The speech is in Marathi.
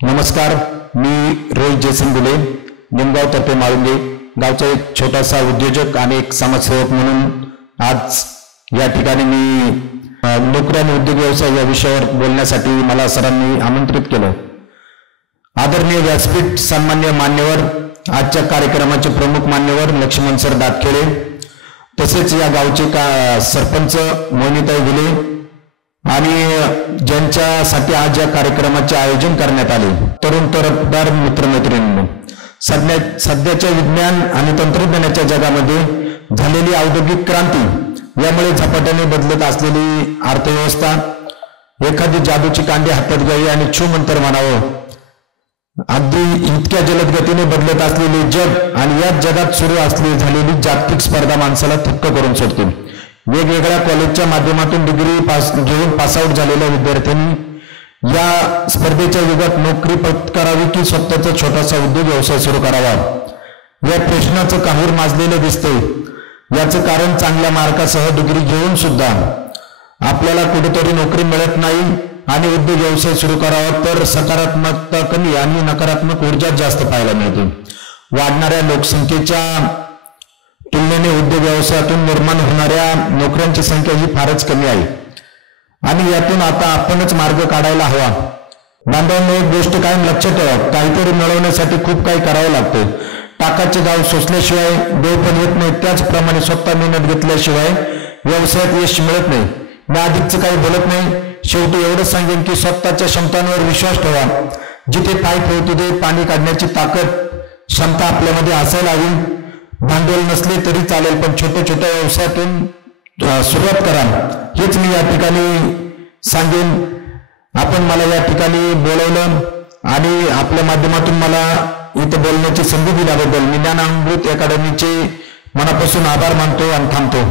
नमस्कार, मी रोहित जयसिंगुले, निमगाव तर्फे माळुंगे गावचा एक छोटासा उद्योजक आणि एक समाजसेवक म्हणून आज या ठिकाणी मी नोकरी आणि उद्योग व्यवसाय या विषयावर बोलण्यासाठी मला सरांनी आमंत्रित केलं। आदरणीय व्यासपीठ सन्मान्य मान्यवर, आजच्या कार्यक्रमाचे प्रमुख मान्यवर लक्ष्मण सर दातखेडे, तसेच या गावचे सरपंच मोनिताई विले आणि ज्यांच्यासाठी आज या कार्यक्रमाचे आयोजन करण्यात आले तरुण तरफदार मित्रमैत्रिणींनो, सध्याच्या विज्ञान आणि तंत्रज्ञानाच्या जगामध्ये झालेली औद्योगिक क्रांती यामुळे झपाट्याने बदलत असलेली अर्थव्यवस्था एखादी जादूची कांडी हातात घ्यावी आणि छूमंतर म्हणावं, अगदी इतक्या जलद गतीने बदलत असलेले जग आणि या जगात सुरू असलेली झालेली जागतिक स्पर्धा माणसाला थक्क करून सोडते। वेगवेगळ्या कॉलेजच्या माध्यमातून डिग्री घेऊन पासआउट झालेल्या विद्यार्थ्यांनी या स्पर्धेच्या युगात नोकरी पत्करावी की स्वतःचा छोटासा उद्योग व्यवसाय सुरू करावा या प्रश्नाचं काहूर माजलेलं दिसतंय। याचं कारण चांगल्या मार्कासह डिग्री घेऊन सुद्धा आपल्याला कुठेतरी नोकरी मिळत नाही आणि उद्योग व्यवसाय सुरू करावा तर सकारात्मकता कमी आणि नकारात्मक ऊर्जा जास्त पाहायला मिळते। वाढणाऱ्या लोकसंख्येच्या तुलनेने उद्योग व्यवसायातून निर्माण होणाऱ्या नोकऱ्यांची संख्या ही फारच कमी आहे आणि यातून आता आपणच मार्ग काढायला हवा। बांधवांनो, एक गोष्ट कायम लक्षात ठेवा, काहीतरी मिळवण्यासाठी खूप काही करावं लागतं। टाकाचे गाव सोसल्याशिवाय देव पण येत नाही, त्याचप्रमाणे स्वतः मेहनत घेतल्याशिवाय व्यवसायात यश मिळत नाही। मी अधिकच काही बोलत नाही, शेवटी एवढंच सांगेन की स्वतःच्या क्षमतांवर विश्वास ठेवा। जिथे पाय ठेवतो ते पाणी काढण्याची ताकद क्षमता आपल्यामध्ये असायला हवी। भांडवल नसले तरी चालेल, पण छोट्या छोट्या व्यवसायातून सुरुवात करा, हेच मी या ठिकाणी सांगेन। आपण मला या ठिकाणी बोलवलं आणि आपल्या माध्यमातून मला इथं बोलण्याची संधी दिल्याबद्दल मी ज्ञान अमृत अकॅडमीचे मनापासून आभार मानतो आणि थांबतो।